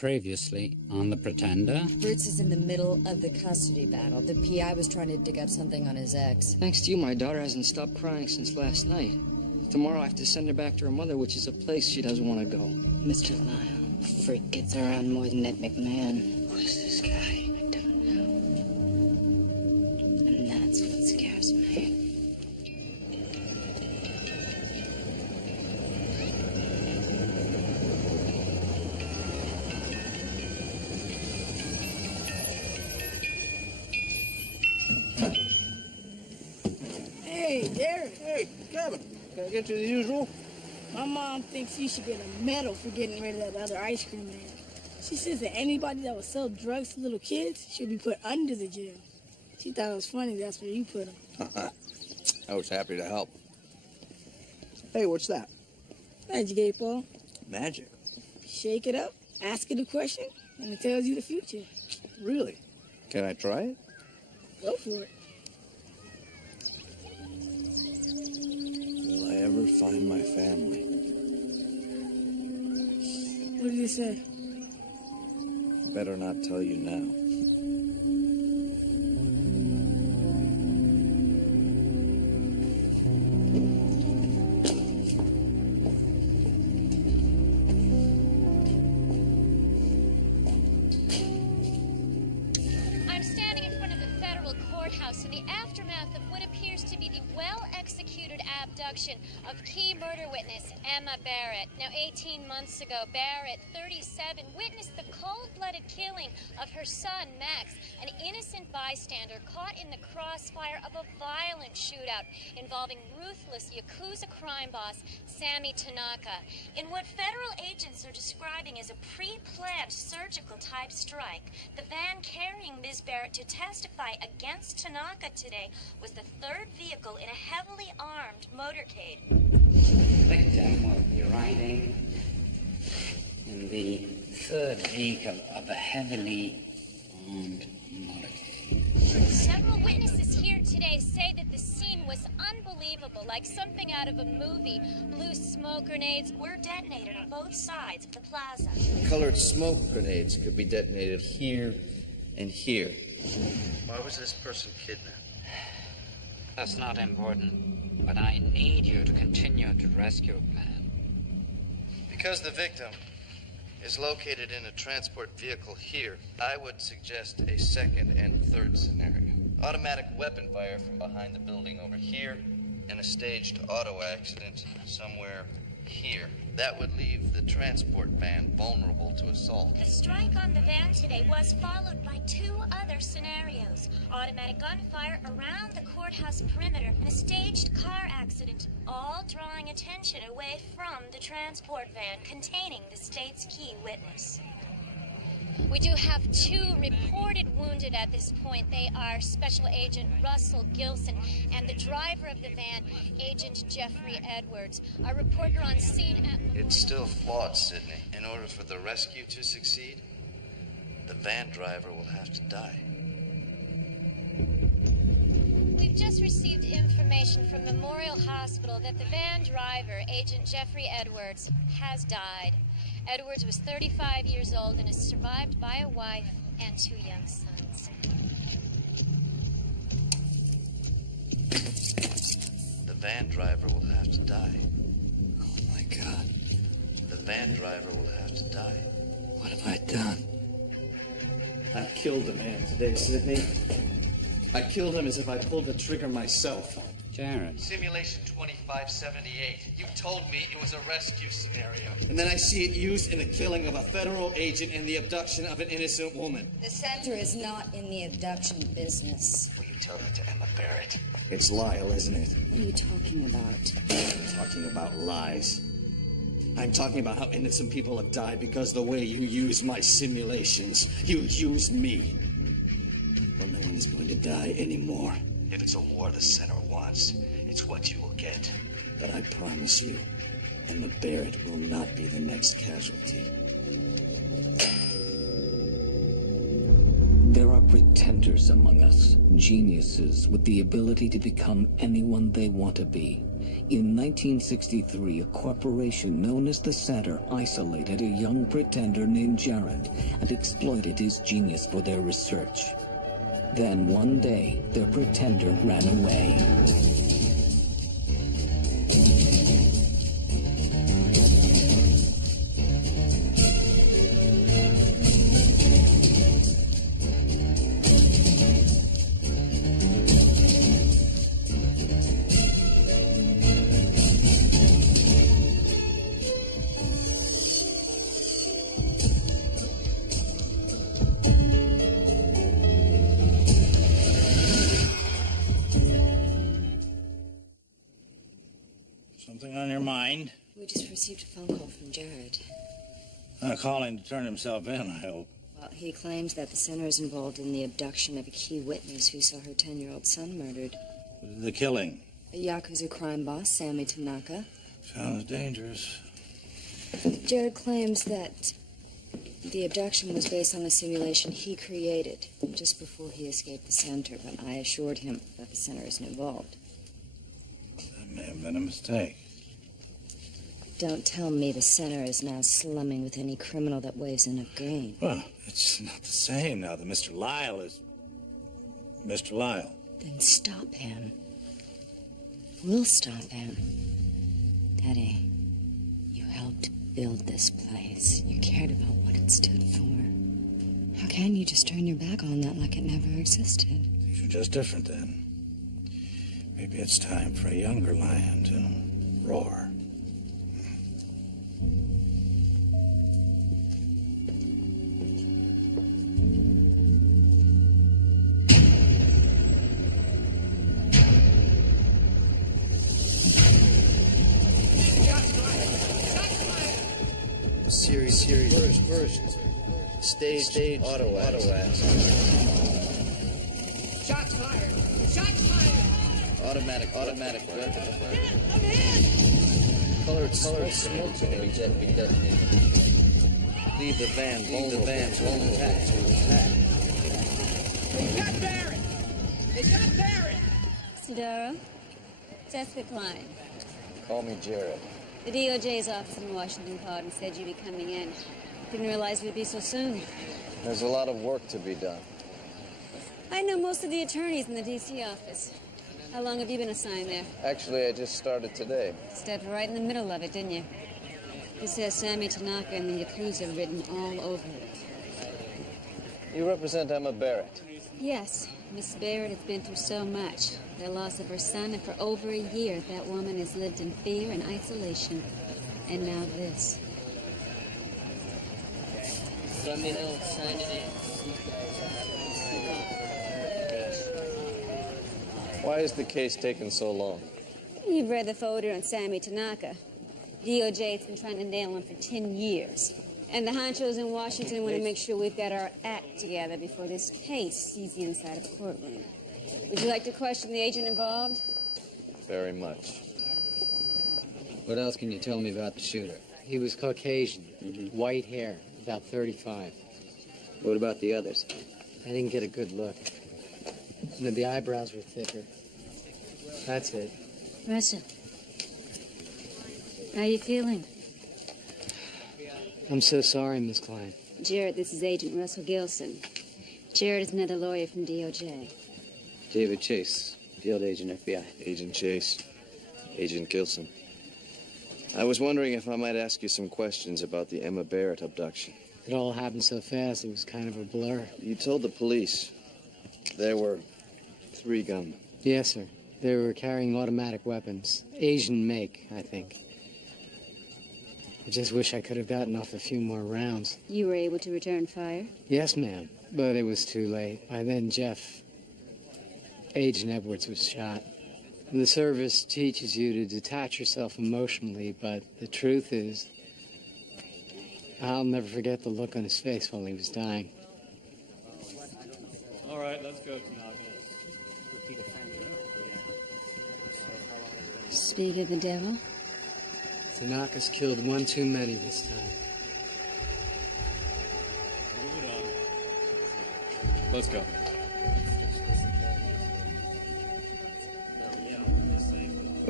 previously on the Pretender? Fritz is in the middle of the custody battle. The PI was trying to dig up something on his ex. Thanks to you, my daughter hasn't stopped crying since last night. Tomorrow I have to send her back to her mother, which is a place she doesn't want to go. Mr. Lyle, freak gets around more than Ed McMahon. Who's this guy? I don't know. And that's what scares me. Hey, Derek. Hey, Kevin, can I get you the usual? My mom thinks you should get a medal for getting rid of that other ice cream man. She says that anybody that would sell drugs to little kids should be put under the jail. She thought it was funny that's where you put them. I was happy to help. Hey, what's that? Magic 8 Ball. Magic. Shake it up, ask it a question, and it tells you the future. Really? Can I try it? Go for it. Will I ever find my family? What did it say? Better not tell you now. I'm standing in front of the federal courthouse in the aftermath of what appears to be the well-executed abduction of key murder witness Emma Barrett. Now, 18 months ago, Barrett, 37, witnessed the cold-blooded killing of her son, Max, an innocent bystander caught in the crossfire of a violent shootout involving ruthless Yakuza crime boss Sammy Tanaka. In what federal agents are describing as a pre-planned surgical-type strike, the van carrying Ms. Barrett to testify against Tanaka today was the third vehicle in a heavily armed motorcade. The victim will be riding in the third vehicle of a heavily armed motorcade. Several witnesses here today say that the scene was unbelievable, like something out of a movie. Blue smoke grenades were detonated on both sides of the plaza. Colored smoke grenades could be detonated here and here. Why was this person kidnapped? That's not important, but I need you to continue the rescue plan. Because the victim is located in a transport vehicle here, I would suggest a second and third scenario. Automatic weapon fire from behind the building over here, and a staged auto accident somewhere here. That would leave the transport van vulnerable to assault. The strike on the van today was followed by two other scenarios. Automatic gunfire around the courthouse perimeter and a staged car accident, all drawing attention away from the transport van containing the state's key witness. We do have two reported wounded at this point. They are Special Agent Russell Gilson and the driver of the van, Agent Jeffrey Edwards. Our reporter on scene at... It's still flawed, Sydney. In order for the rescue to succeed, the van driver will have to die. We've just received information from Memorial Hospital that the van driver, Agent Jeffrey Edwards, has died. Edwards was 35 years old and is survived by a wife and two young sons. The van driver will have to die. Oh my God. The van driver will have to die. What have I done? I killed a man today, Sydney. I killed him as if I pulled the trigger myself. Jared. Simulation 2578. You told me it was a rescue scenario. And then I see it used in the killing of a federal agent and the abduction of an innocent woman. The center is not in the abduction business. Will you tell that to Emma Barrett? It's Lyle, isn't it? What are you talking about? I'm talking about lies. I'm talking about how innocent people have died because of the way you use my simulations. You used me. Well, no one is going to die anymore. If it's a war the center wants, it's what you will get. But I promise you, Emma Barrett will not be the next casualty. There are pretenders among us, geniuses with the ability to become anyone they want to be. In 1963, a corporation known as the Center isolated a young pretender named Jared and exploited his genius for their research. Then one day, their pretender ran away. Something on your mind? We just received a phone call from Jared. Not calling to turn himself in, I hope. Well, he claims that the center is involved in the abduction of a key witness who saw her 10-year-old son murdered. The killing. A Yakuza crime boss, Sammy Tanaka. Sounds dangerous. Jared claims that the abduction was based on a simulation he created just before he escaped the center, but I assured him that the center isn't involved. That may have been a mistake. Don't tell me the center is now slumming with any criminal that waves enough green. Well, it's not the same now that Mr. Lyle is Mr. Lyle. Then stop him. We'll stop him. Daddy, you helped build this place. You cared about what it stood for. How can you just turn your back on that like it never existed? Things are just different then. Maybe it's time for a younger lion to roar. Series first. Stage auto ads. Shots fired! Shots fired! Automatic weapon. I'm hit! Colored smoke to be detonated. Leave the van vulnerable to attack. They got Barrett! They got Barrett! Sidoro, Jessica Klein. Call me Jared. The DOJ's office in Washington called and said you'd be coming in. Didn't realize we'd be so soon. There's a lot of work to be done. I know most of the attorneys in the D.C. office. How long have you been assigned there? Actually, I just started today. Stepped right in the middle of it, didn't you? It says Sammy Tanaka and the Yakuza written all over it. You represent Emma Barrett. Yes, Miss Barrett has been through so much. The loss of her son, and for over a year, that woman has lived in fear and isolation. And now this. Let me know, sign it in. Why is the case taking so long? You've read the folder on Sammy Tanaka. DOJ's been trying to nail him for 10 years. And the honchos in Washington want to make sure we've got our act together before this case sees the inside of a courtroom. Would you like to question the agent involved? Very much. What else can you tell me about the shooter? He was Caucasian, white hair, about 35. What about the others? I didn't get a good look. The eyebrows were thicker. That's it. Russell, how are you feeling? I'm so sorry, Miss Klein. Jared, this is Agent Russell Gilson. Jared is another lawyer from DOJ. David Chase, field agent, FBI. Agent Chase. Agent Gilson. I was wondering if I might ask you some questions about the Emma Barrett abduction. It all happened so fast, it was kind of a blur. You told the police there were 3 gunmen. Yes, sir. They were carrying automatic weapons. Asian make, I think. I just wish I could have gotten off a few more rounds. You were able to return fire? Yes, ma'am. But it was too late. By then, Agent Edwards was shot. The service teaches you to detach yourself emotionally, but the truth is, I'll never forget the look on his face while he was dying. All right, let's go, Tanaka. Speak of the devil. Tanaka's killed one too many this time. Moving on. Let's go.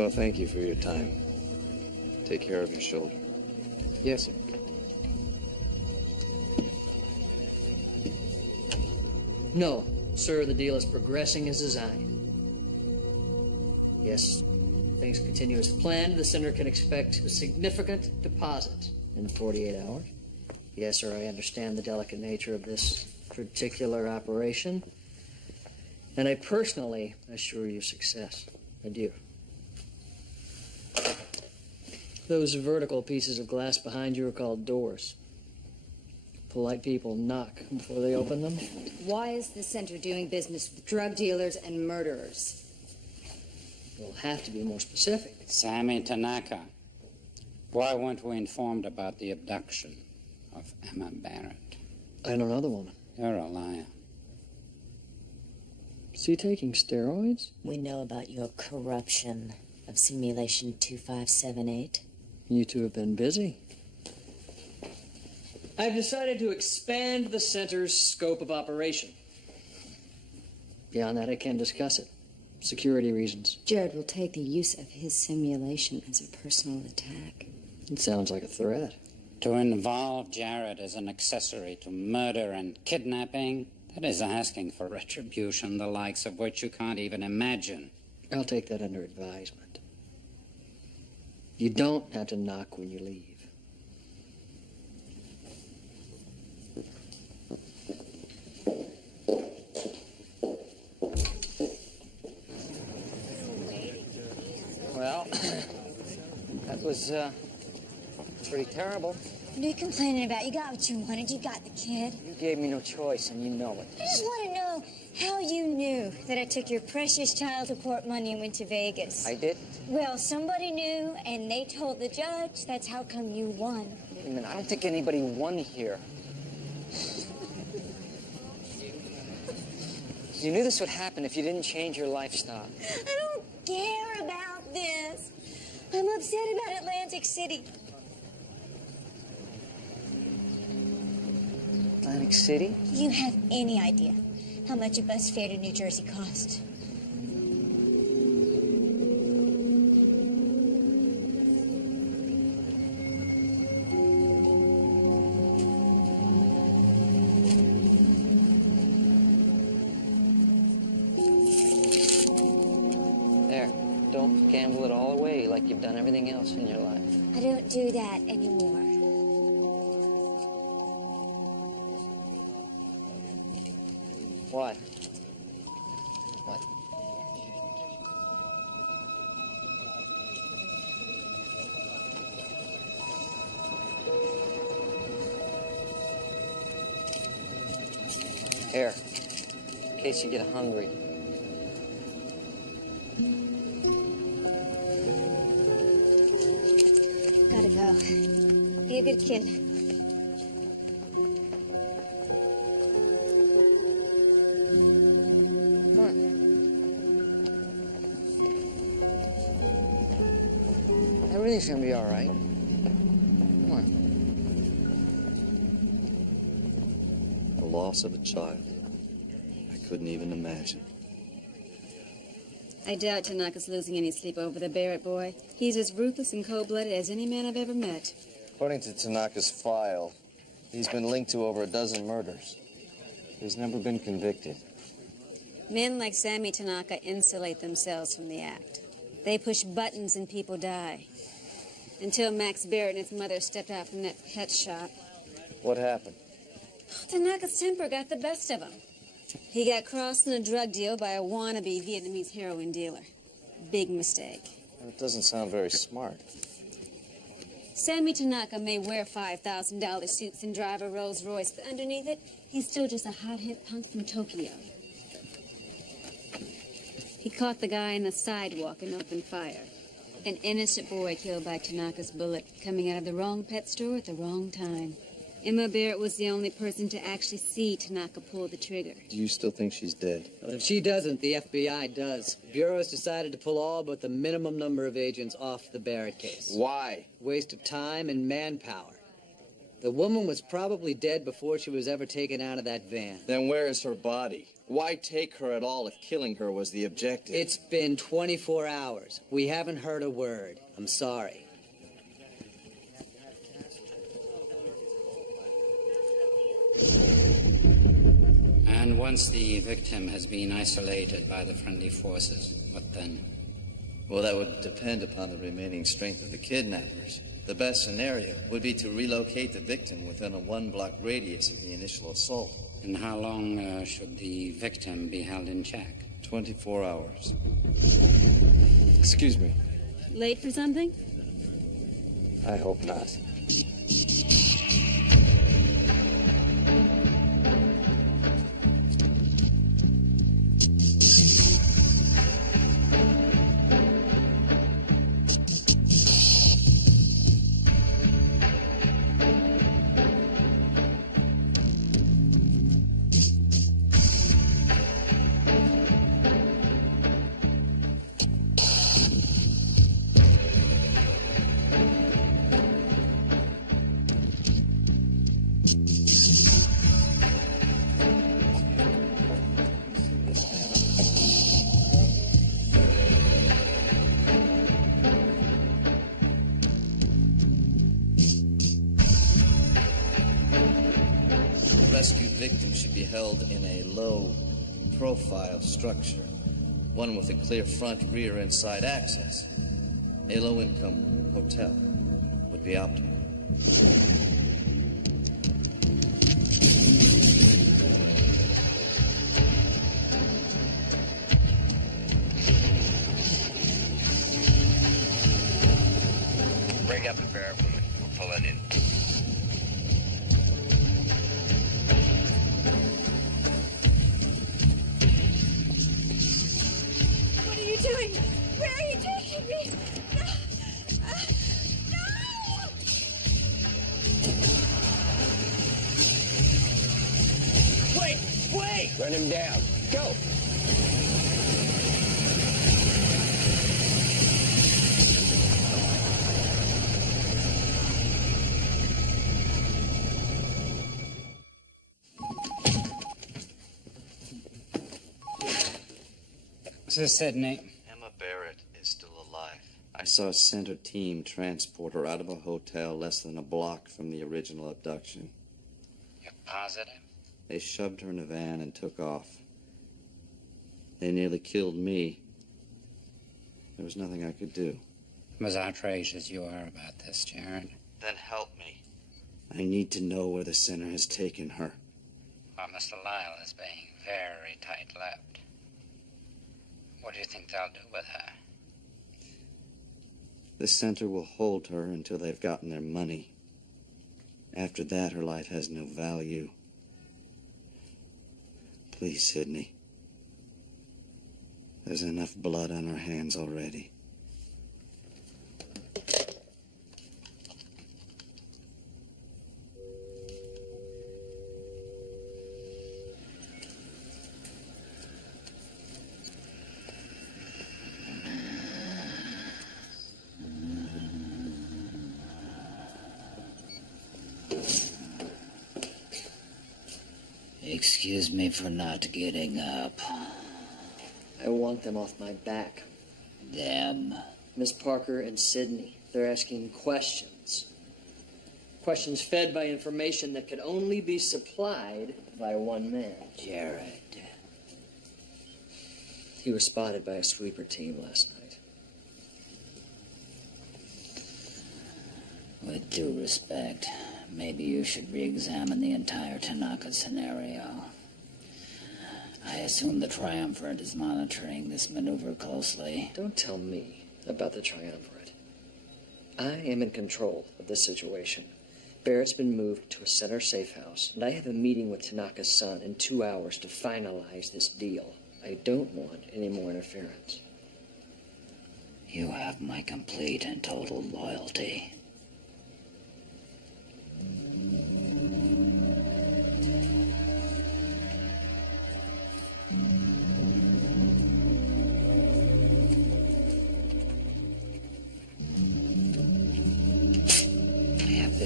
Well, thank you for your time. Take care of your shoulder. Yes, sir. No, sir, the deal is progressing as designed. Yes, things continue as planned. The center can expect a significant deposit in 48 hours. Yes, sir, I understand the delicate nature of this particular operation. And I personally assure you success. I do. Those vertical pieces of glass behind you are called doors. Polite people knock before they open them. Why is the center doing business with drug dealers and murderers? We'll have to be more specific. Sammy Tanaka, why weren't we informed about the abduction of Emma Barrett? I don't know the woman. You're a liar. Is he taking steroids? We know about your corruption of Simulation 2578. You two have been busy. I've decided to expand the center's scope of operation. Beyond that, I can't discuss it. Security reasons. Jared will take the use of his simulation as a personal attack. It sounds like a threat. To involve Jared as an accessory to murder and kidnapping, that is asking for retribution, the likes of which you can't even imagine. I'll take that under advisement. You don't have to knock when you leave. Well, that was pretty terrible. What are you complaining about? You got what you wanted. You got the kid. You gave me no choice, and you know it. I just want to know how you knew that I took your precious child support money and went to Vegas. I did? Well, somebody knew, and they told the judge. That's how come you won. Wait a minute, I don't think anybody won here. You knew this would happen if you didn't change your lifestyle. I don't care about this. I'm upset about Atlantic City. Atlantic City? Do you have any idea how much a bus fare to New Jersey costs? There, don't gamble it all away like you've done everything else in your life. I don't do that anymore. What? What? Here, in case you get hungry. Gotta go. Be a good kid. Everything's gonna be all right. Come on. The loss of a child. I couldn't even imagine. I doubt Tanaka's losing any sleep over the Barrett boy. He's as ruthless and cold-blooded as any man I've ever met. According to Tanaka's file, he's been linked to over a dozen murders. He's never been convicted. Men like Sammy Tanaka insulate themselves from the act. They push buttons and people die. Until Max Barrett and his mother stepped out from that pet shop. What happened? Tanaka's temper got the best of him. He got crossed in a drug deal by a wannabe Vietnamese heroin dealer. Big mistake. That doesn't sound very smart. Sammy Tanaka may wear $5,000 suits and drive a Rolls Royce, but underneath it, he's still just a hot-hit punk from Tokyo. He caught the guy in the sidewalk and opened fire. An innocent boy killed by Tanaka's bullet, coming out of the wrong pet store at the wrong time. Emma Barrett was the only person to actually see Tanaka pull the trigger. Do you still think she's dead? Well, if she doesn't, the FBI does. Bureau has decided to pull all but the minimum number of agents off the Barrett case. Why? Waste of time and manpower. The woman was probably dead before she was ever taken out of that van. Then where is her body? Why take her at all if killing her was the objective? It's been 24 hours. We haven't heard a word. I'm sorry. And once the victim has been isolated by the friendly forces, what then? Well, that would depend upon the remaining strength of the kidnappers. The best scenario would be to relocate the victim within a 1-block radius of the initial assault. And how long should the victim be held in check? 24 hours. Excuse me. Late for something? I hope not. Rescued victim should be held in a low-profile structure, one with a clear front, rear, and side access. A low-income hotel would be optimal. Bring up the bear woman. We're pulling in. What are you doing? Where are you taking me? No! Wait! Run him down. Go! This is Sydney. Emma Barrett is still alive. I saw a center team transport her out of a hotel less than a block from the original abduction. You're positive? They shoved her in a van and took off. They nearly killed me. There was nothing I could do. I'm as outraged as you are about this, Jared. Then help me. I need to know where the center has taken her. Well, Mr. Lyle is being very tight-lipped. What do you think they'll do with her? The center will hold her until they've gotten their money. After that, her life has no value. Please, Sydney. There's enough blood on our hands already. Excuse me for not getting up. I want them off my back. Them? Miss Parker and Sydney. They're asking questions. Questions fed by information that could only be supplied by one man. Jared. He was spotted by a sweeper team last night. With due respect, maybe you should re-examine the entire Tanaka scenario. I assume the Triumvirate is monitoring this maneuver closely. Don't tell me about the Triumvirate. I am in control of this situation. Barrett's been moved to a center safe house, and I have a meeting with Tanaka's son in 2 hours to finalize this deal. I don't want any more interference. You have my complete and total loyalty.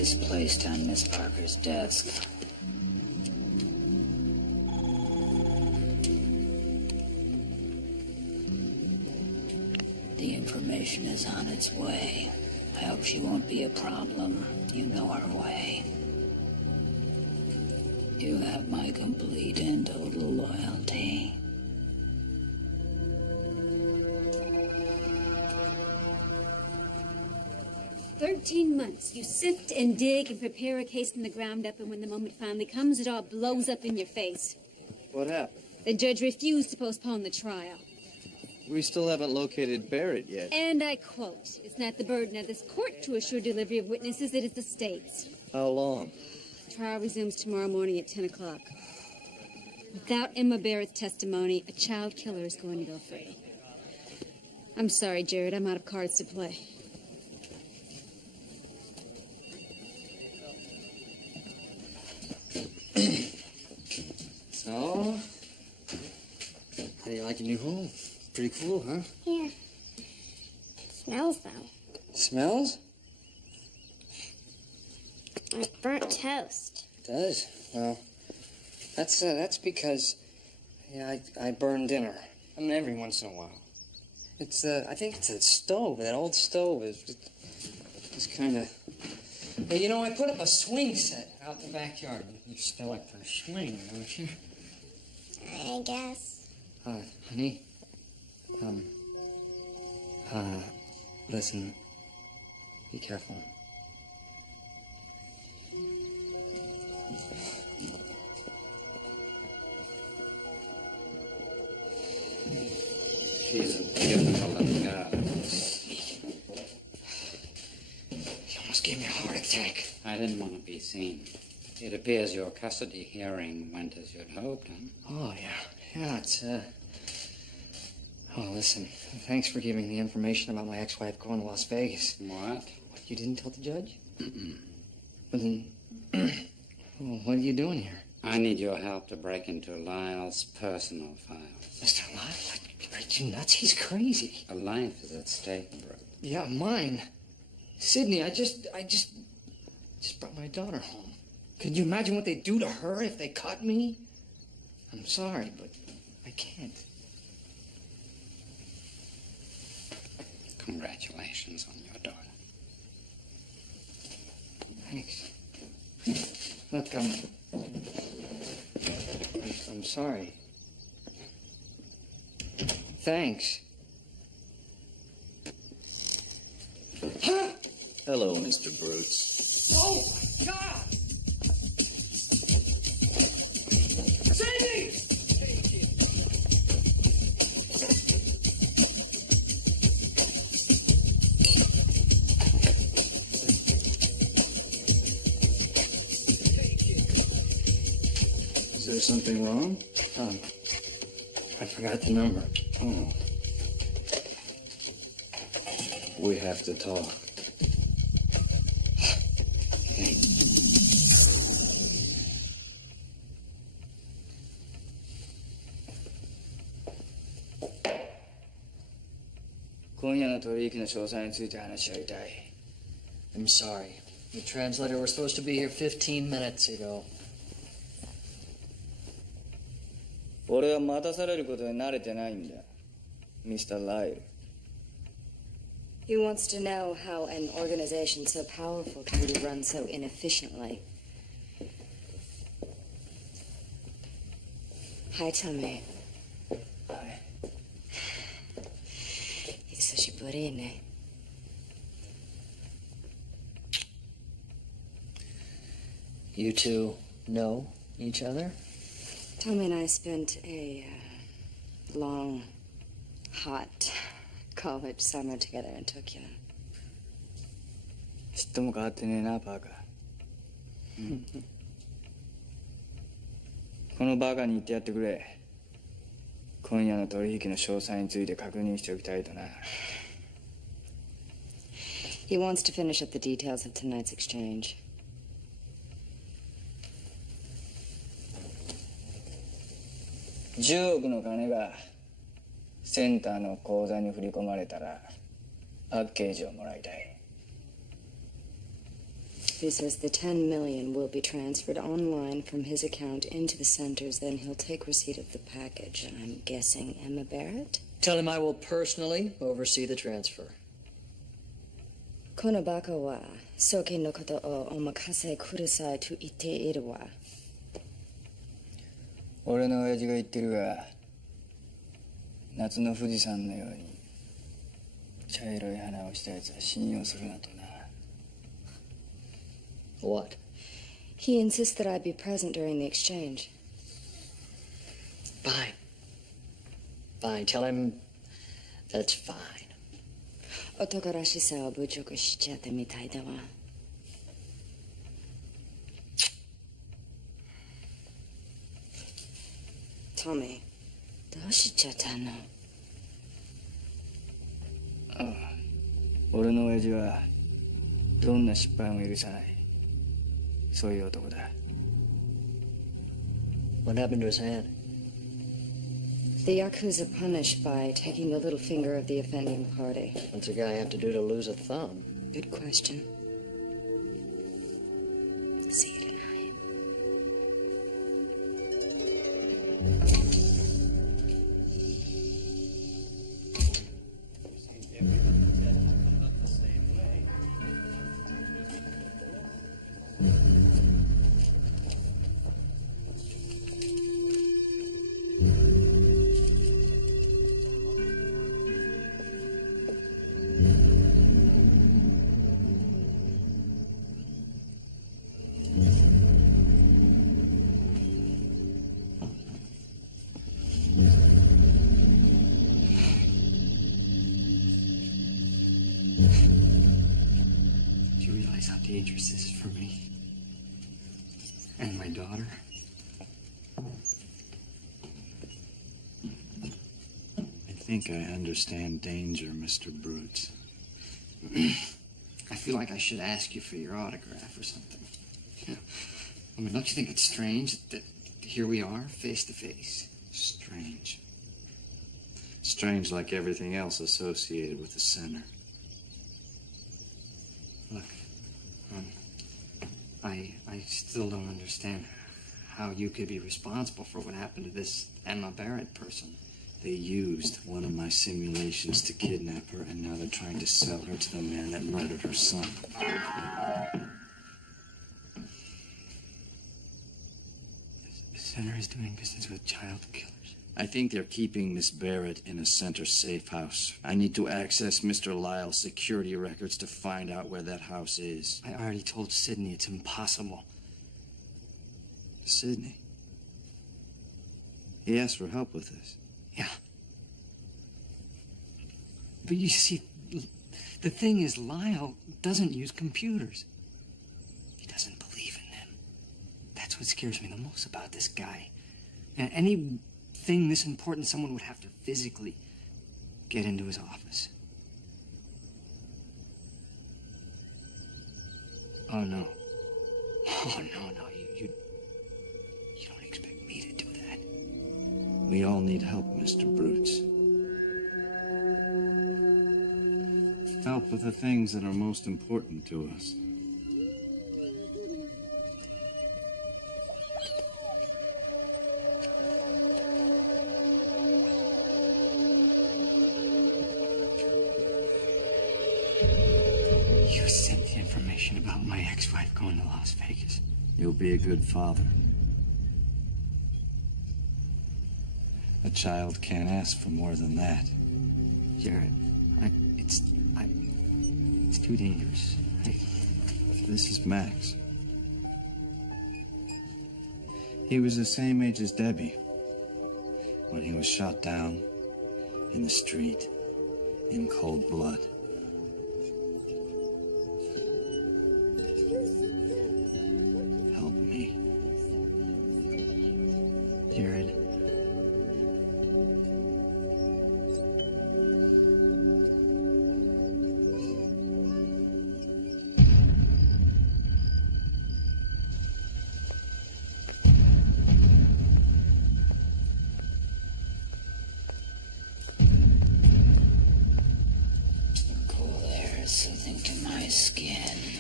was placed on Miss Parker's desk. The information is on its way. I hope she won't be a problem. You know her way. You have my complete and total loyalty. $13 you sift and dig and prepare a case from the ground up, and when the moment finally comes, it all blows up in your face. What happened? The judge refused to postpone the trial. We still haven't located Barrett yet. And I quote, "It's not the burden of this court to assure delivery of witnesses, it is the state's." How long? Trial resumes tomorrow morning at 10 o'clock. Without Emma Barrett's testimony, a child killer is going to go free. I'm sorry, Jared, I'm out of cards to play. So, how do you like your new home? Pretty cool, huh? Yeah. Smells, though. Smells? Like burnt toast. It does. Well, that's because, yeah, I burn dinner. I mean, every once in a while. It's I think it's a stove. That old stove is just kind of. Hey, you know, I put up a swing set out in the backyard. You still like to swing, don't you? I guess. Honey. Listen. Be careful. She's a beautiful little girl. You almost gave me a heart attack. I didn't want to be seen. It appears your custody hearing went as you'd hoped, huh? Oh, yeah. Yeah, it's, Oh, listen. Thanks for giving the information about my ex-wife going to Las Vegas. What? What, you didn't tell the judge? Well, then... well, what are you doing here? I need your help to break into Lyle's personal files. Mr. Lyle, are you nuts? He's crazy. A life is at stake, Brooke. Yeah, mine. Sydney, I just brought my daughter home. Could you imagine what they'd do to her if they caught me? I'm sorry, but I can't. Congratulations on your daughter. Thanks. Look, I'm sorry. Thanks. Hello, Mr. Brutes. Oh, my God! Sadie! Is there something wrong? I forgot the number. Oh. We have to talk. I'm sorry. The translator was supposed to be here 15 minutes ago. 俺は待たされることに慣れてないんだ、Mr. Lyle. He wants to know how an organization so powerful can be run so inefficiently. Hi, Tommy. Hi. 久しぶりね. You two know each other? Tommy and I spent a long, hot college summer together in Tokyo. ちっとも変わってねえな、バカ。このバカに言ってやってくれ。今夜の取引の詳細について確認しておきたいとな。He wants to finish up the details of tonight's exchange. 10億の金がセンターの口座に振り込まれたらパッケージをもらいたい。He says the 10 million will be transferred online from his account into the center's. Then he'll take receipt of the package. I'm guessing Emma Barrett? Tell him I will personally oversee the transfer. このバカは送金のことをお任せくださいと言っているわ。俺の親父が言ってるが、夏の富士山のように茶色い花をしたやつは信用するなとな。What? He insists that I be present during the exchange. Fine. Fine. Tell him that's fine. 男らしさを侮辱しちゃったみたいだわ。トミー、どうしちゃったの？ああ、俺の親父はどんな失敗も許さない。そういう男だ。What happened to his hand? The Yakuza punished by taking the little finger of the offending party. What's a guy have to do to lose a thumb? Good question. See you tonight. Do you realize how dangerous this is for me? And my daughter? I think I understand danger, Mr. Brutes. I feel like I should ask you for your autograph or something. Yeah. I mean, don't you think it's strange that here we are, face to face? Strange. Strange like everything else associated with the center. Look, I still don't understand how you could be responsible for what happened to this Emma Barrett person. They used one of my simulations to kidnap her, and now they're trying to sell her to the man that murdered her son. The center is doing business with child killers. I think they're keeping Miss Barrett in a center safe house. I need to access Mr. Lyle's security records to find out where that house is. I already told Sydney it's impossible. Sydney? He asked for help with this. Yeah. But you see, the thing is, Lyle doesn't use computers. He doesn't believe in them. That's what scares me the most about this guy. And anything this important, someone would have to physically get into his office. Oh, no. Oh, no, you don't expect me to do that. We all need help, Mr. Brutes. Help with the things that are most important to us. You sent the information about my ex-wife going to Las Vegas. You'll be a good father. A child can't ask for more than that. Jared, it's too dangerous. This is Max. He was the same age as Debbie when he was shot down in the street in cold blood. Help me. Jared.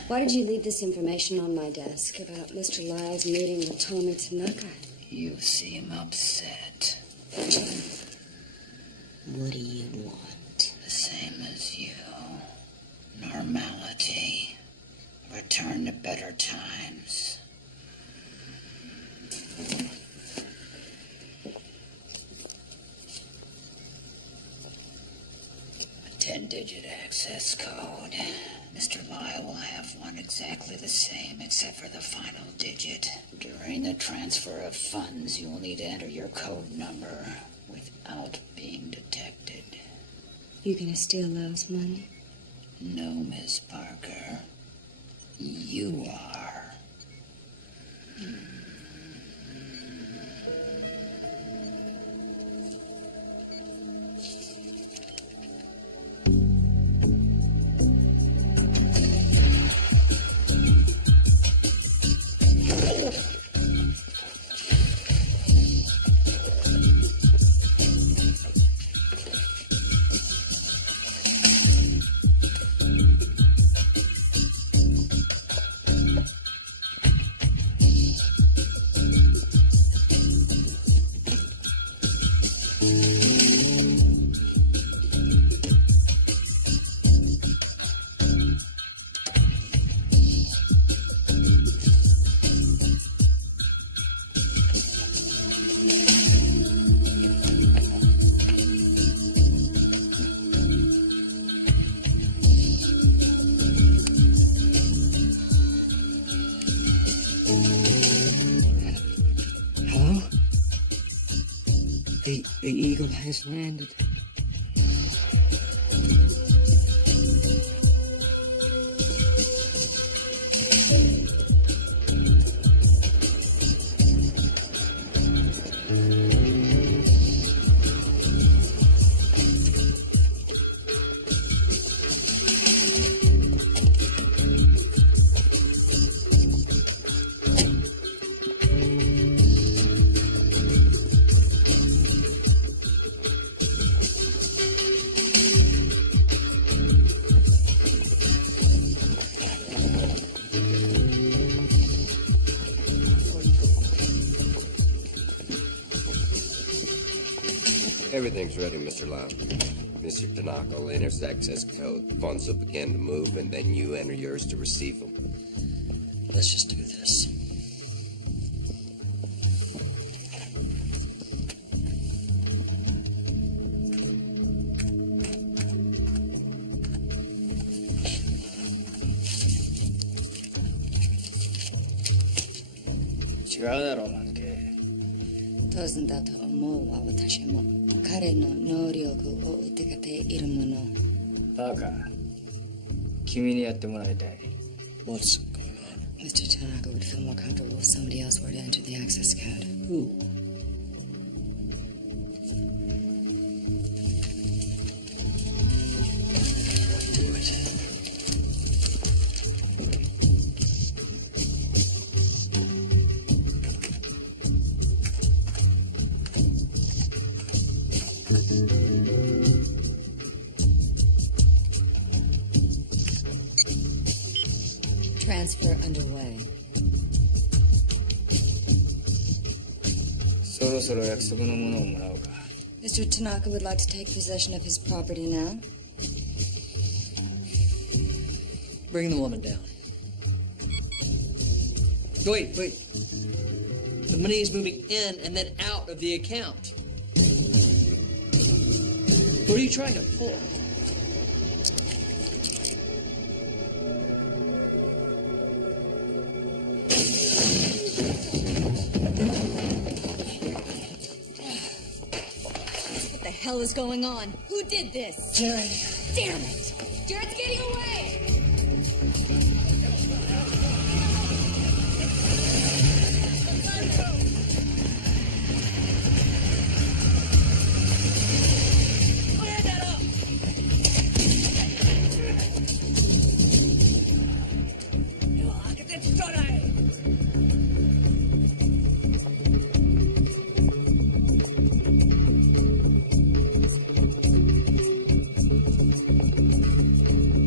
Why did you leave this information on my desk about Mr. Lyle's meeting with Tommy Tanaka? You seem upset. What do you want? The same as you. Normality. Return to better times. A 10-digit access code. Mr. Lyle will have one exactly the same except for the final digit. During the transfer of funds, you will need to enter your code number without being detected. You gonna steal Lyle's money? No, Miss Parker. You are. Hello? The Eagle has landed. Everything's ready, Mr. Lyle. Mr. Tanaka will enter his access code. Funds will begin to move, and then you enter yours to receive them. Let's just do this. Doesn't that思うわ私も彼の能力を疑っているもの。バカ。君にやってもらいたい。What's Mr. Tanaka would feel more comfortable if somebody else were to enter the access code. Who? Transfer underway. そろそろ約束のものをもらおうか。Mr. Tanaka would like to take possession of his property now. Bring the woman down. Wait. The money is moving in and then out of the account. What are you trying to pull? What the hell is going on? Who did this? Jared. Damn it! Jared's getting away!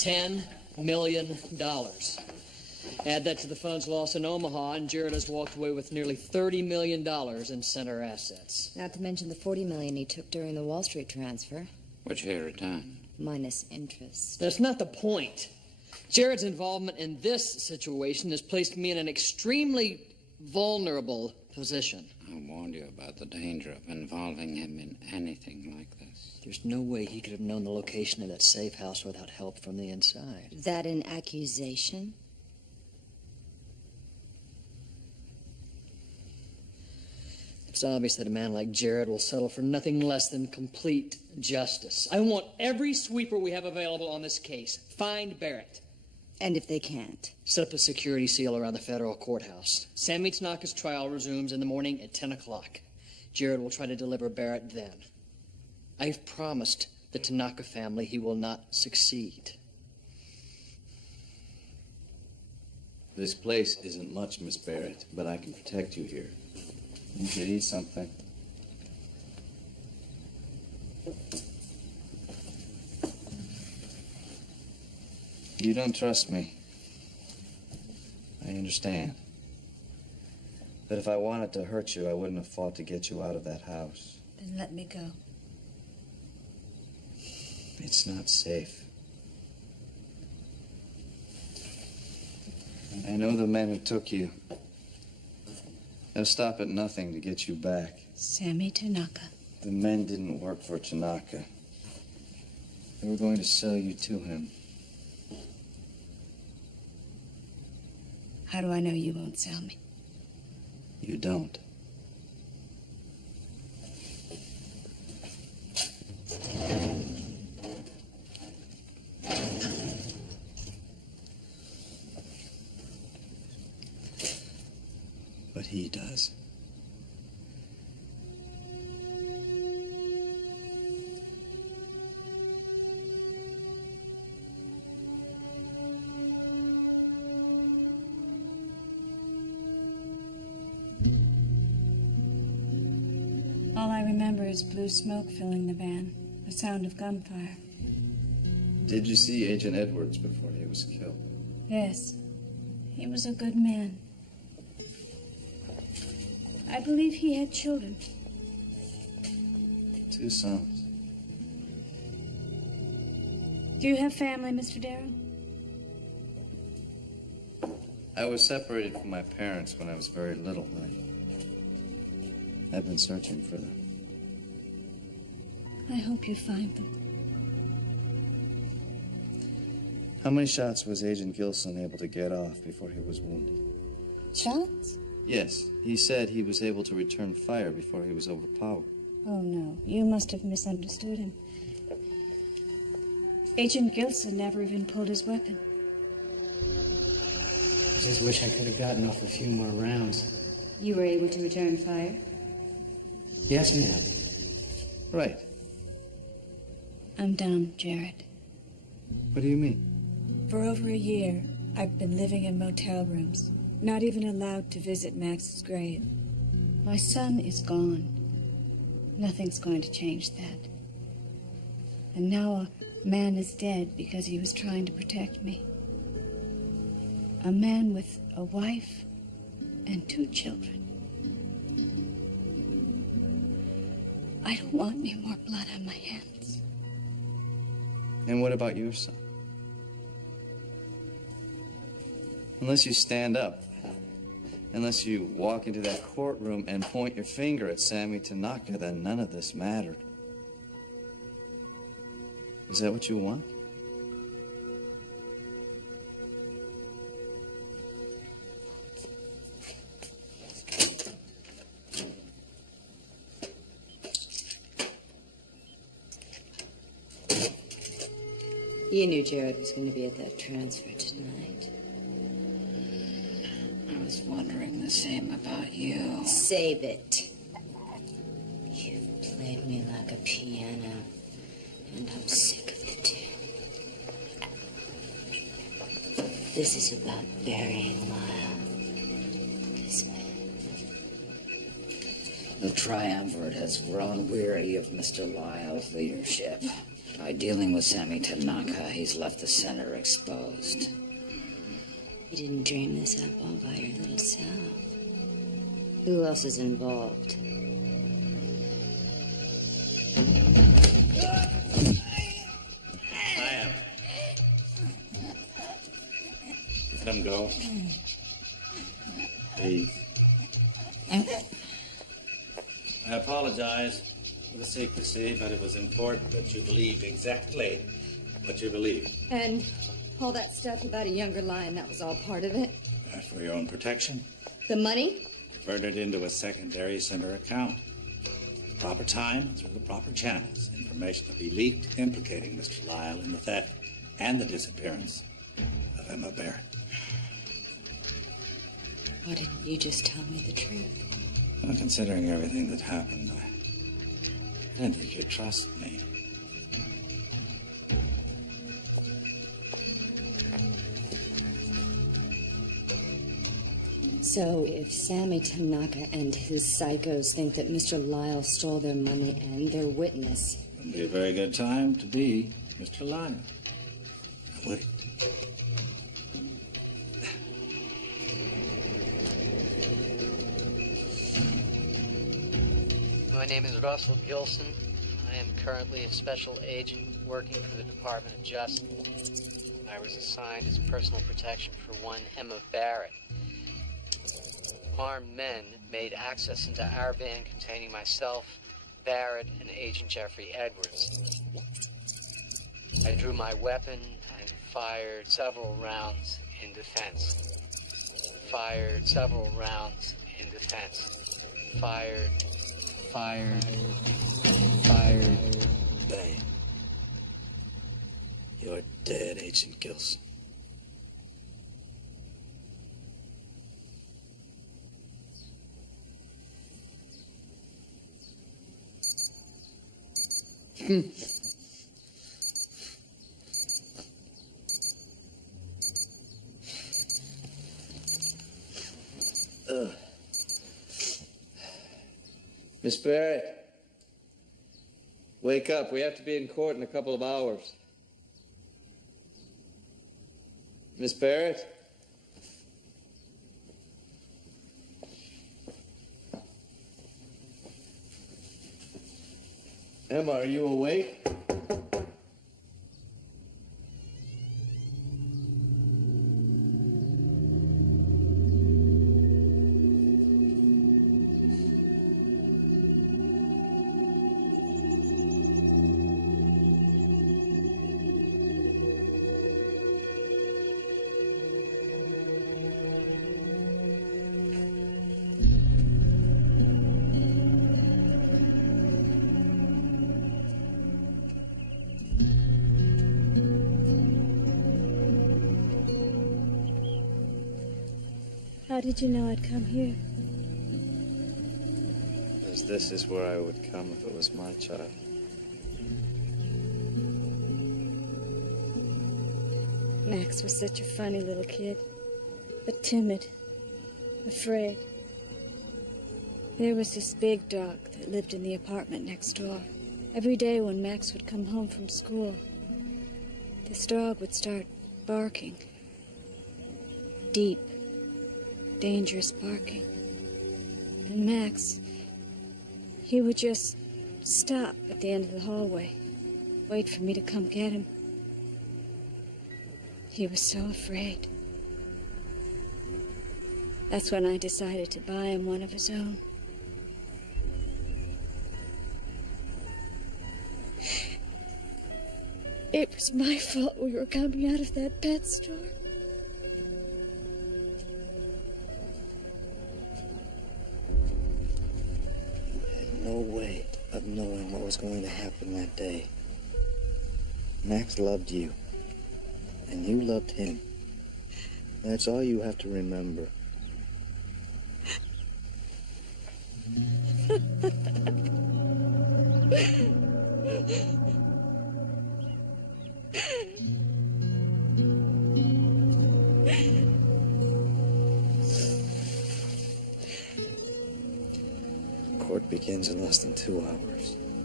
$10 million. Add that to the funds lost in Omaha, and Jared has walked away with nearly $30 million in center assets. Not to mention the $40 million he took during the Wall Street transfer. Which he returned. Minus interest. That's not the point. Jared's involvement in this situation has placed me in an extremely vulnerable position. I warned you about the danger of involving him in anything like this. There's no way he could have known the location of that safe house without help from the inside. That an accusation? It's obvious that a man like Jared will settle for nothing less than complete justice. I want every sweeper we have available on this case. Find Barrett. And if they can't? Set up a security seal around the federal courthouse. Sammy Tanaka's trial resumes in the morning at 10 o'clock. Jared will try to deliver Barrett then. I've promised the Tanaka family he will not succeed. This place isn't much, Miss Barrett, but I can protect you here. You should eat something. You don't trust me. I understand. But if I wanted to hurt you, I wouldn't have fought to get you out of that house. Then let me go. It's not safe. I know the men who took you. They'll stop at nothing to get you back. Sammy Tanaka. The men didn't work for Tanaka. They were going to sell you to him. How do I know you won't sell me? You don't. But he does. All I remember is blue smoke filling the van, the sound of gunfire. Did you see Agent Edwards before he was killed? Yes, he was a good man. I believe he had children. 2 sons. Do you have family, Mr. Darrow? I was separated from my parents when I was very little. I've been searching for them. I hope you find them. How many shots was Agent Gilson able to get off before he was wounded? Shots? Yes, he said he was able to return fire before he was overpowered. Oh, no. You must have misunderstood him. Agent Gilson never even pulled his weapon. I just wish I could have gotten off a few more rounds. You were able to return fire? Yes, ma'am. Right. I'm done, Jared. What do you mean? For over a year, I've been living in motel rooms, not even allowed to visit Max's grave. My son is gone. Nothing's going to change that. And now a man is dead because he was trying to protect me. A man with a wife and 2 children. I don't want any more blood on my hands. And what about your son? Unless you stand up, unless you walk into that courtroom and point your finger at Sammy Tanaka, then none of this mattered. Is that what you want? You knew Jared was going to be at that transfer tonight. I was wondering the same about you. Save it. You've played me like a piano, and I'm sick of it. This is about burying Lyle. This man. The triumvirate has grown weary of Mr. Lyle's leadership. By dealing with Sammy Tanaka, he's left the center exposed. You didn't dream this up all by your little self. Who else is involved? I am. Let him go. Please. I apologize for the secrecy, but it was important that you believe exactly what you believe. And all that stuff about a younger lion, that was all part of it? For your own protection, The money? converted into a secondary center account. Proper time, through the proper channels, information will be leaked implicating Mr. Lyle in the theft and the disappearance of Emma Barrett. Why didn't you just tell me the truth? Well, considering everything that happened, I didn't think you'd trust me. So if Sammy Tanaka and his psychos think that Mr. Lyle stole their money and their witness... Wouldn't be a very good time to be Mr. Lyle. Would it? My name is Russell Gilson. I am currently a special agent working for the Department of Justice. I was assigned as personal protection for one Emma Barrett. Armed men made access into our van containing myself, Barrett, and Agent Jeffrey Edwards. I drew my weapon and fired several rounds in defense. Fired several rounds in defense. Fired. Bang. You're dead, Agent Gilson. Miss Barrett, wake up. We have to be in court in a couple of hours. Miss Barrett? Emma, are you awake? How did you know I'd come here? Because this is where I would come if it was my child. Max was such a funny little kid, but timid, afraid. There was this big dog that lived in the apartment next door. Every day when Max would come home from school, this dog would start barking. Deep, dangerous barking. And Max, he would just stop at the end of the hallway, wait for me to come get him. He was so afraid. That's when I decided to buy him one of his own. It was my fault we were coming out of that pet store. No way of knowing what was going to happen that day. Max loved you, and you loved him. That's all you have to remember. Court begins in less than 2 hours.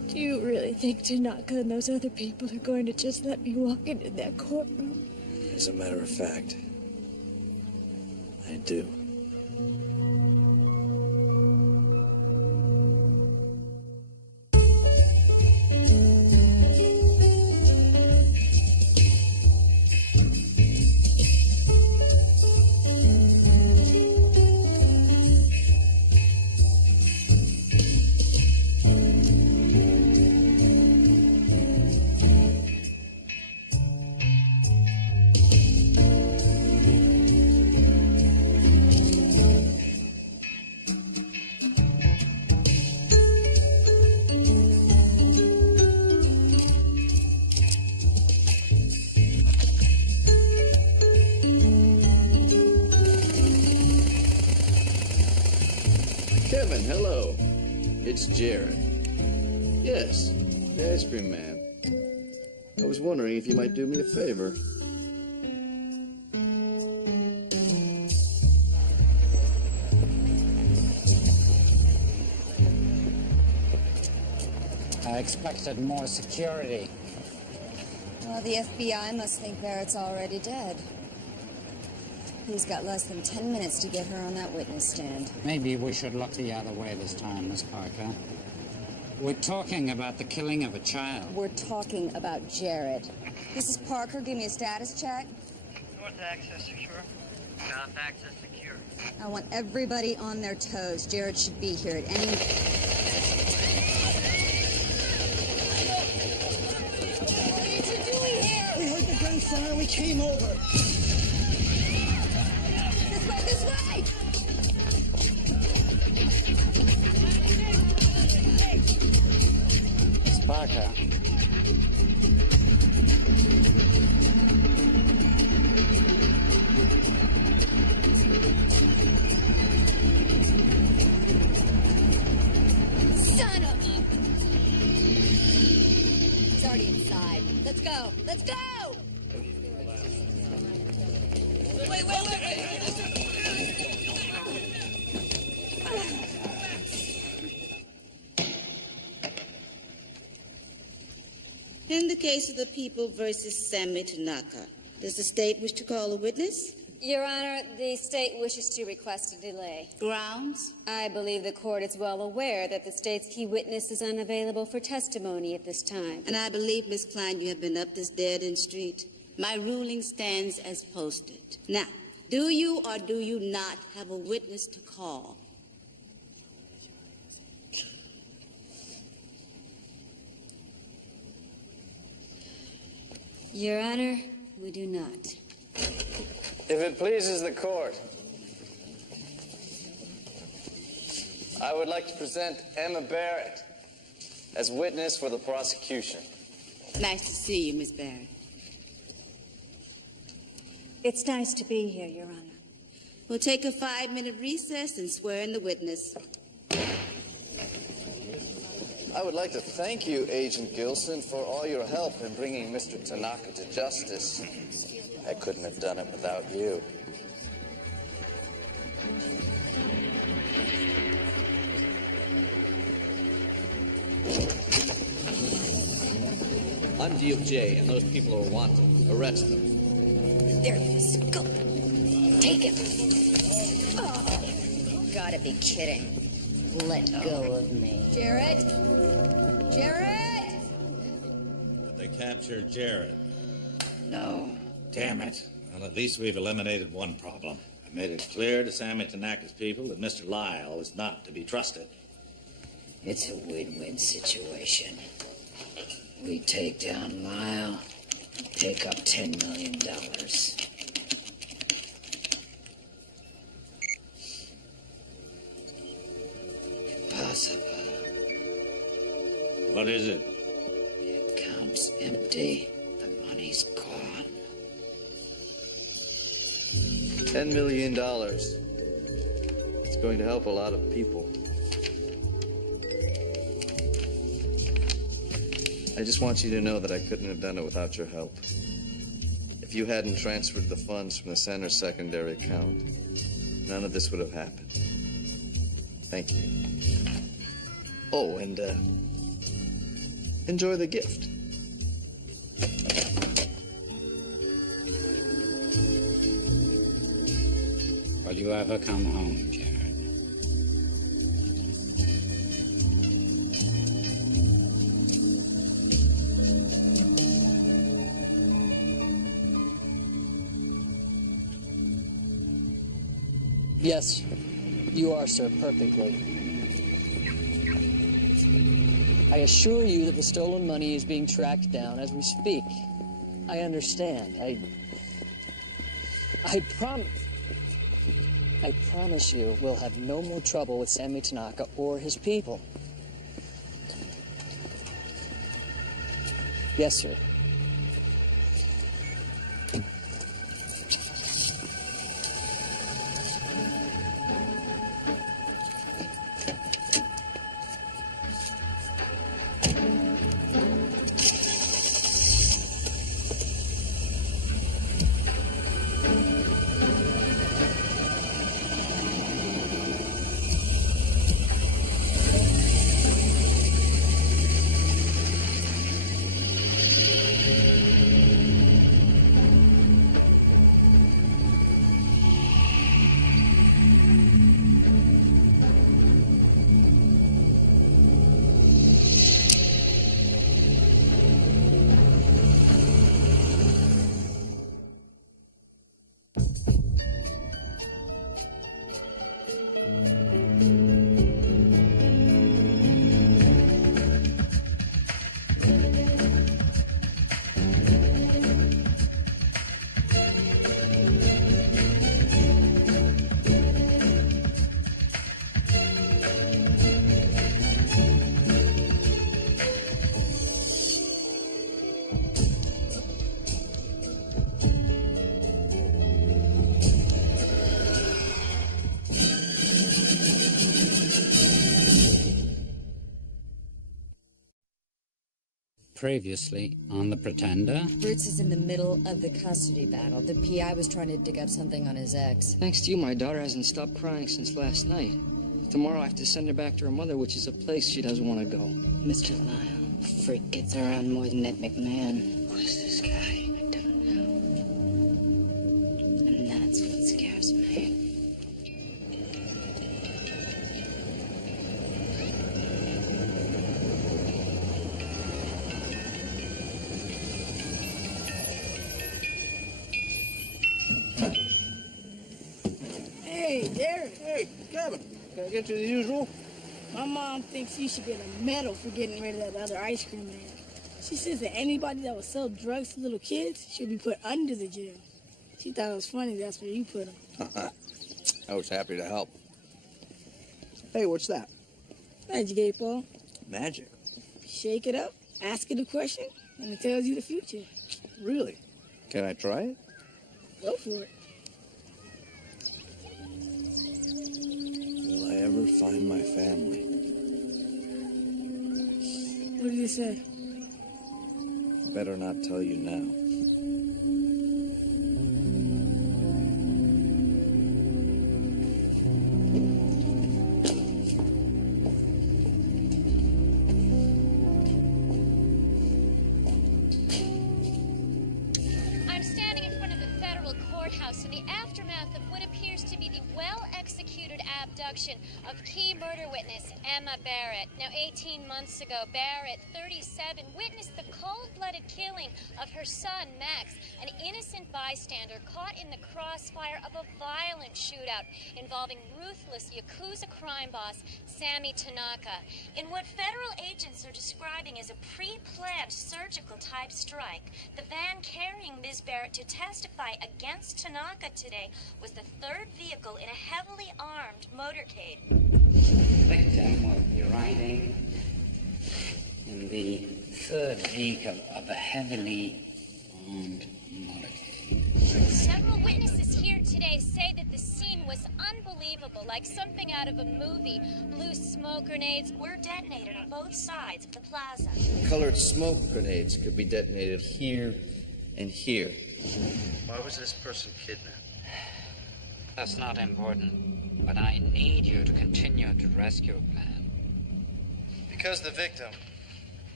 Do you really think Tanaka and those other people are going to just let me walk into that courtroom? As a matter of fact, I do. Kevin, hello. It's Jared. Yes, the ice cream man. I was wondering if you might do me a favor. I expected more security. Well, the FBI must think Barrett's already dead. He's got less than 10 minutes to get her on that witness stand. Maybe we should look the other way this time, Miss Parker. We're talking about the killing of a child. We're talking about Jared. This is Parker. Give me a status check. North access secure. South access secure. I want everybody on their toes. Jared should be here at any... We heard the gunfire and we came over. This way! Miss Parker. Son of a... He's already inside. Let's go! Let's go! Wait! In the case of the People versus Sammy Tanaka, does the state wish to call a witness? Your Honor, the state wishes to request a delay. Grounds? I believe the court is well aware that the state's key witness is unavailable for testimony at this time. And I believe, Miss Klein, you have been up this dead-end street. My ruling stands as posted. Now, do you or do you not have a witness to call? Your Honor, we do not. If it pleases the court, I would like to present Emma Barrett as witness for the prosecution. Nice to see you, Miss Barrett. It's nice to be here, Your Honor. We'll take a 5-minute recess and swear in the witness. I would like to thank you, Agent Gilson, for all your help in bringing Mr. Tanaka to justice. I couldn't have done it without you. I'm DOJ, and those people are wanted. Arrest them. There he is. Go. Take him. Oh, gotta be kidding. Let go of me. Jared? Jared! Did they capture Jared? No. Damn it. Well, at least we've eliminated one problem. I made it clear to Sammy Tanaka's people that Mr. Lyle is not to be trusted. It's a win-win situation. We take down Lyle, pick up $10 million. Possible. What is it? The account's empty. The money's gone. $10 million. It's going to help a lot of people. I just want you to know that I couldn't have done it without your help. If you hadn't transferred the funds from the center's secondary account, none of this would have happened. Thank you. Oh, and enjoy the gift. Will you ever come home, Jared? Yes, you are, sir, perfectly. I assure you that the stolen money is being tracked down as we speak. I understand. I promise you we'll have no more trouble with Sammy Tanaka or his people. Yes, sir. Previously on The Pretender. Fritz is in the middle of the custody battle. The PI was trying to dig up something on his ex. Thanks to you, my daughter hasn't stopped crying since last night. Tomorrow I have to send her back to her mother, which is a place she doesn't want to go. Mr. Lyle, the freak gets around more than Ed McMahon. Who's this guy? I don't know. And that's what scares me. Hey, Derek. Hey, Kevin. Can I get you the usual? My mom thinks you should get a medal for getting rid of that other ice cream man. She says that anybody that would sell drugs to little kids should be put under the jail. She thought it was funny that's where you put them. I was happy to help. Hey, what's that? Magic 8 Ball. Magic. Shake it up, ask it a question, and it tells you the future. Really? Can I try it? Go for it. Will I ever find my family? What did it say? Better not tell you now. I'm standing in front of the federal courthouse in the aftermath of what appears to be the well-executed abduction of key murder witness Emma Barrett. Now, 18 months ago, Barrett, 37, witnessed the cold-blooded killing of her son, Max, an innocent bystander caught in the crossfire of a violent shootout involving ruthless Yakuza crime boss Sammy Tanaka. In what federal agents are describing as a pre-planned surgical-type strike, the van carrying Ms. Barrett to testify against Tanaka today was the third vehicle in a heavily armed motorcade. Victim will be riding in the third vehicle of a heavily armed motorcade. Several witnesses here today say that the scene was unbelievable, like something out of a movie. Blue smoke grenades were detonated on both sides of the plaza. Colored smoke grenades could be detonated here and here. Why was this person kidnapped? That's not important, but I need you to continue the rescue plan. Because the victim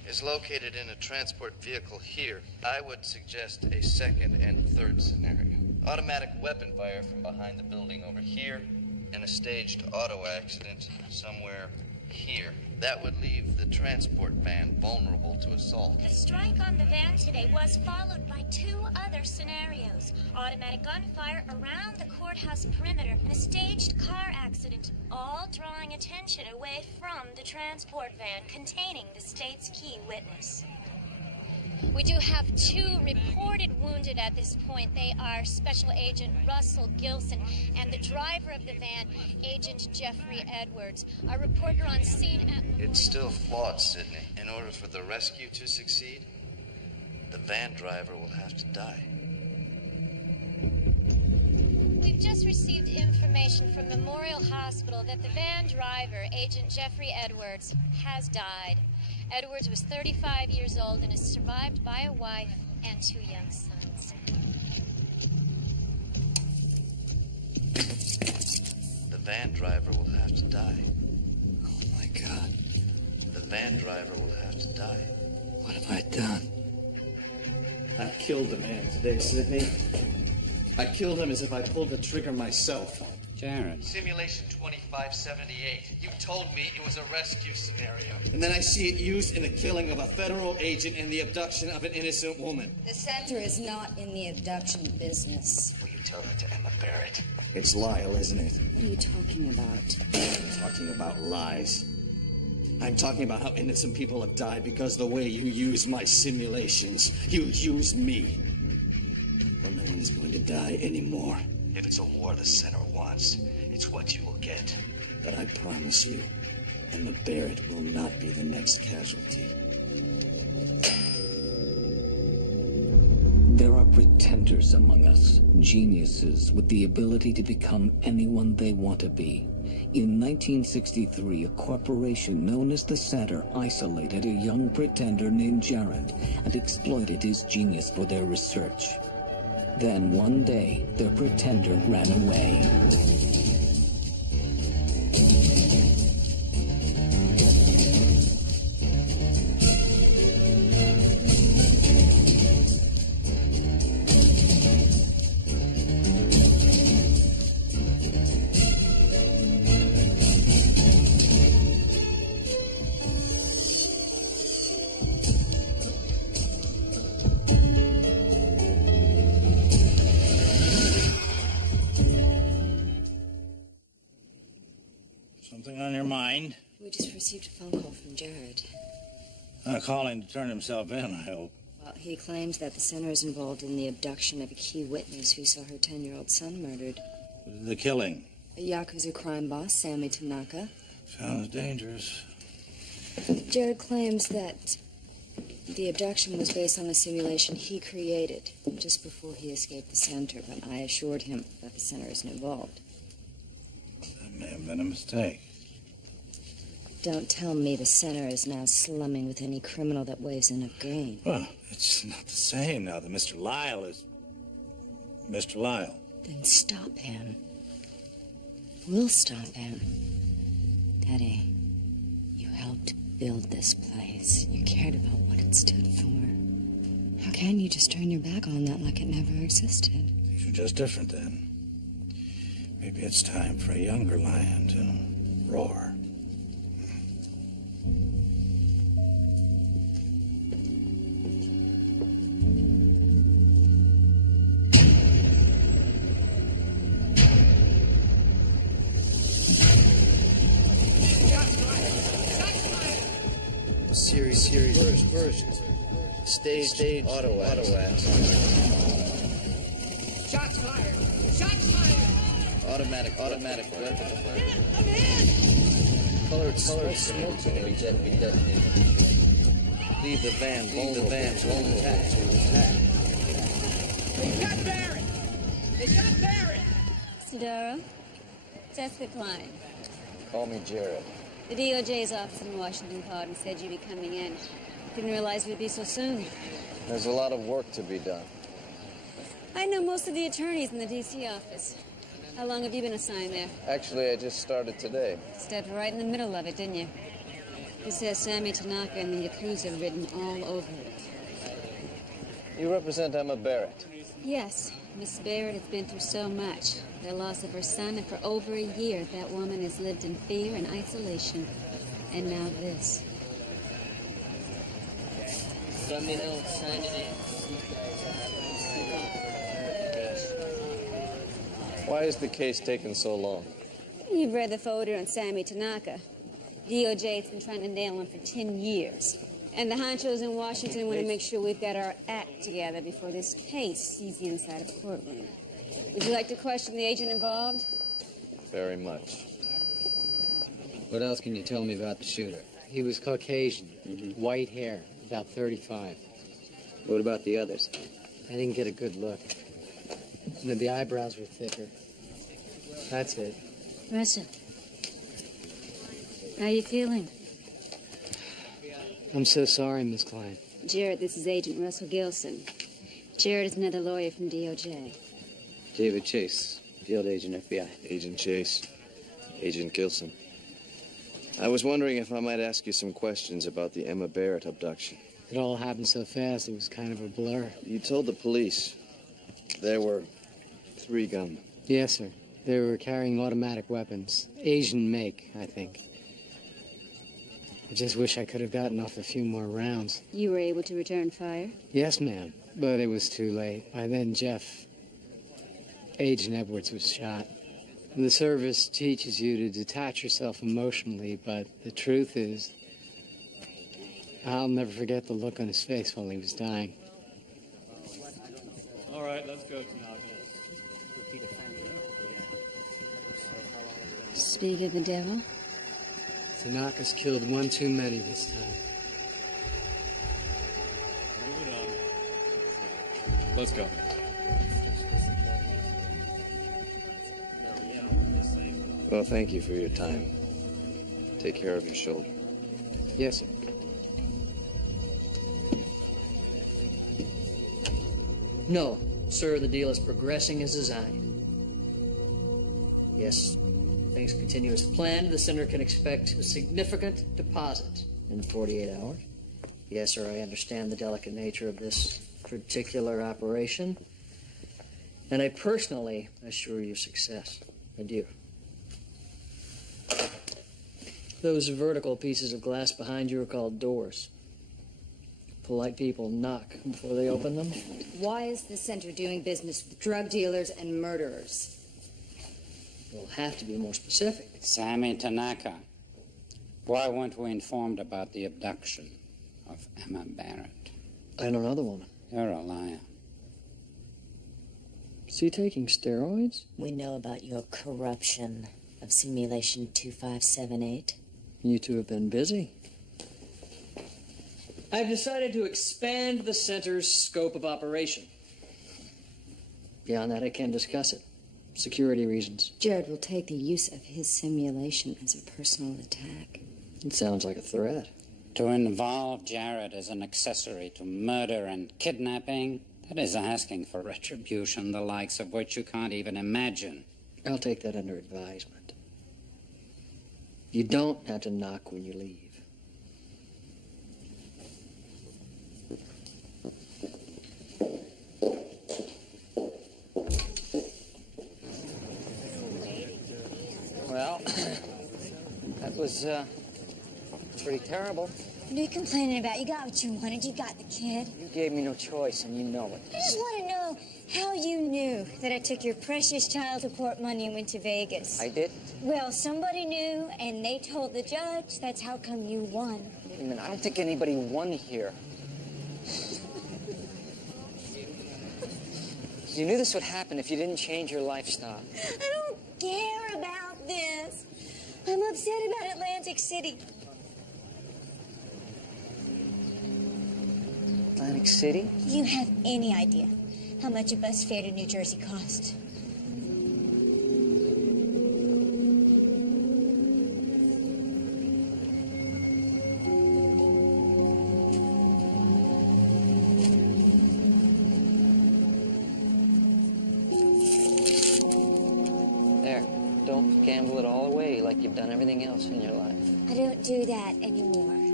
is located in a transport vehicle here, I would suggest a second and third scenario. Automatic weapon fire from behind the building over here, and a staged auto accident somewhere here. That would leave the transport van vulnerable to assault. The strike on the van today was followed by 2 other scenarios. Automatic gunfire around the courthouse perimeter and a staged car accident, all drawing attention away from the transport van containing the state's key witness. We do have 2 reported wounded at this point. They are Special Agent Russell Gilson and the driver of the van, Agent Jeffrey Edwards. Our reporter on scene at... It's still flawed, Sydney. In order for the rescue to succeed, the van driver will have to die. We've just received information from Memorial Hospital that the van driver, Agent Jeffrey Edwards, has died. Edwards was 35 years old and is survived by a wife and 2 young sons. The van driver will have to die. Oh, my God. The van driver will have to die. What have I done? I killed a man today, Sydney. I killed him as if I pulled the trigger myself. Jared. Simulation 2578. You told me it was a rescue scenario. And then I see it used in the killing of a federal agent and the abduction of an innocent woman. The center is not in the abduction business. Will you tell that to Emma Barrett? It's Lyle, isn't it? What are you talking about? I'm talking about lies. I'm talking about how innocent people have died because the way you use my simulations. You use me. Well, no one is going to die anymore. If it's a war the center wants, it's what you will get. But I promise you, Emma Barrett will not be the next casualty. There are pretenders among us, geniuses with the ability to become anyone they want to be. In 1963, a corporation known as the Center isolated a young pretender named Jared and exploited his genius for their research. Then one day, their pretender ran away. Something on your mind? We just received a phone call from Jared. Calling to turn himself in, I hope. Well, he claims that the center is involved in the abduction of a key witness who saw her 10-year-old son murdered. The killing. A Yakuza crime boss, Sammy Tanaka. Sounds dangerous. Jared claims that the abduction was based on a simulation he created just before he escaped the center, but I assured him that the center isn't involved. That may have been a mistake. Don't tell me the center is now slumming with any criminal that waves enough green. Well, it's not the same now that Mr. Lyle is... Mr. Lyle. Then stop him. We'll stop him. Daddy, you helped build this place. You cared about what it stood for. How can you just turn your back on that like it never existed? Things are just different then. Maybe it's time for a younger lion to roar. Series first. Stage auto accident. Shots fired! Shots fired! Automatic weapon. I'm in! Colored smoke to be detonated. Leave the van vulnerable to attack. They got Barrett! They got Barrett! Sidoro, Jessica Klein. Call me Jared. The DOJ's office in Washington called and said you'd be coming in. Didn't realize we'd be so soon. There's a lot of work to be done. I know most of the attorneys in the D.C. office. How long have you been assigned there? Actually, I just started today. Stepped right in the middle of it, didn't you? It says Sammy Tanaka and the Yakuza written all over it. You represent Emma Barrett. Yes, Miss Barrett has been through so much. The loss of her son, and for over a year, that woman has lived in fear and isolation. And now this. Let me know. Sign it in. Why is the case taking so long? You've read the folder on Sammy Tanaka. DOJ's been trying to nail him for 10 years. And the honchos in Washington want to make sure we've got our act together before this case sees the inside of a courtroom. Would you like to question the agent involved? Very much. What else can you tell me about the shooter? He was Caucasian, white hair, about 35. What about the others? I didn't get a good look. The eyebrows were thicker. That's it. Russell, how you feeling? I'm so sorry, Miss Klein. Jared, this is Agent Russell Gilson. Jared is another lawyer from DOJ. David Chase, field agent, FBI. Agent Chase. Agent Gilson. I was wondering if I might ask you some questions about the Emma Barrett abduction. It all happened so fast, it was kind of a blur. You told the police there were 3 gunmen. Yes, sir. They were carrying automatic weapons. Asian make, I think. I just wish I could have gotten off a few more rounds. You were able to return fire? Yes, ma'am. But it was too late. By then, Agent Edwards was shot. And the service teaches you to detach yourself emotionally, but the truth is, I'll never forget the look on his face while he was dying. All right, let's go, Tanaka. Speak of the devil. Tanaka's killed one too many this time. Moving on. Let's go. Well, thank you for your time. Take care of your shoulder. Yes, sir. No, sir, the deal is progressing as designed. Yes, if things continue as planned, the center can expect a significant deposit in 48 hours. Yes, sir, I understand the delicate nature of this particular operation, and I personally assure you success. I do. Those vertical pieces of glass behind you are called doors. Polite people knock before they open them. Why is the center doing business with drug dealers and murderers? We'll have to be more specific. Sammy Tanaka, why weren't we informed about the abduction of Emma Barrett? I don't know the woman. You're a liar. Is he taking steroids? We know about your corruption of Simulation 2578. You two have been busy. I've decided to expand the center's scope of operation. Beyond that, I can't discuss it. Security reasons. Jared will take the use of his simulation as a personal attack. It sounds like a threat. To involve Jared as an accessory to murder and kidnapping, that is asking for retribution, the likes of which you can't even imagine. I'll take that under advisement. You don't have to knock when you leave. Well, that was pretty terrible. What are you complaining about? You got what you wanted. You got the kid. You gave me no choice, and you know it. I just want to know how you knew that I took your precious child support money and went to Vegas. I did? Well, somebody knew, and they told the judge. That's how come you won. Wait a minute, I don't think anybody won here. You knew this would happen if you didn't change your lifestyle. I don't care about this. I'm upset about Atlantic City. Atlantic City? Do you have any idea how much a bus fare to New Jersey cost? There, don't gamble it all away like you've done everything else in your life. I don't do that anymore.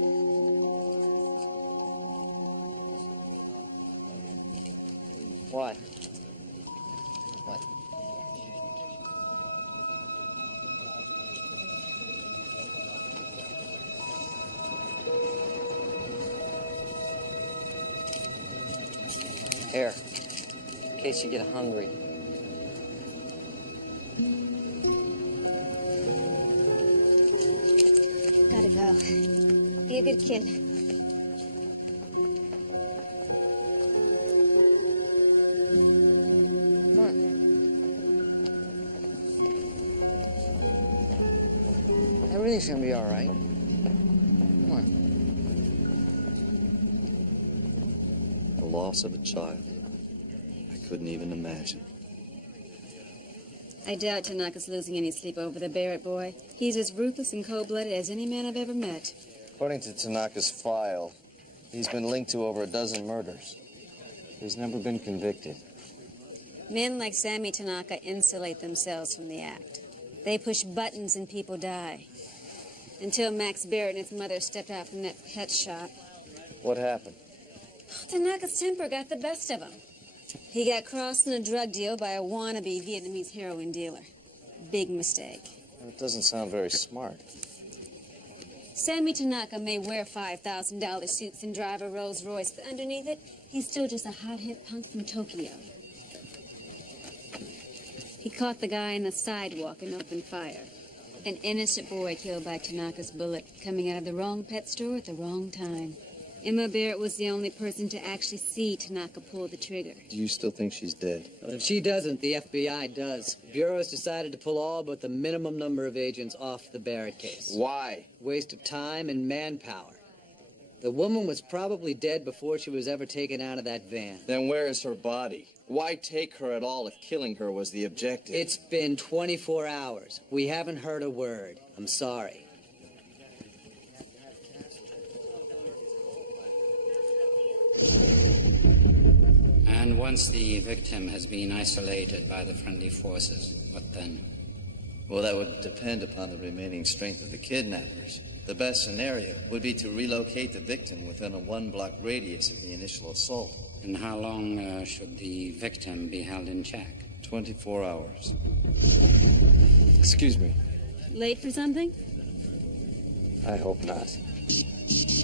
What? What? Here, in case you get hungry. Gotta go. Be a good kid. Come on. Everything's gonna be all right. Come on. The loss of a child. I couldn't even imagine. I doubt Tanaka's losing any sleep over the Barrett boy. He's as ruthless and cold-blooded as any man I've ever met. According to Tanaka's file, he's been linked to over a dozen murders. He's never been convicted. Men like Sammy Tanaka insulate themselves from the act. They push buttons and people die. Until Max Barrett and his mother stepped out from that pet shop. What happened? Tanaka's temper got the best of him. He got crossed in a drug deal by a wannabe Vietnamese heroin dealer. Big mistake. That doesn't sound very smart. Sammy Tanaka may wear $5,000 suits and drive a Rolls Royce, but underneath it, he's still just a hot-hip punk from Tokyo. He caught the guy on the sidewalk and opened fire. An innocent boy killed by Tanaka's bullet, coming out of the wrong pet store at the wrong time. Emma Barrett was the only person to actually see Tanaka pull the trigger. Do you still think she's dead? Well, if she doesn't, the FBI does. Bureau has decided to pull all but the minimum number of agents off the Barrett case. Why? Waste of time and manpower. The woman was probably dead before she was ever taken out of that van. Then where is her body? Why take her at all if killing her was the objective? It's been 24 hours. We haven't heard a word. I'm sorry. And once the victim has been isolated by the friendly forces, what then? Well, that would depend upon the remaining strength of the kidnappers. The best scenario would be to relocate the victim within a one-block radius of the initial assault. And how long should the victim be held in check? 24 hours. Excuse me. Late for something? I hope not.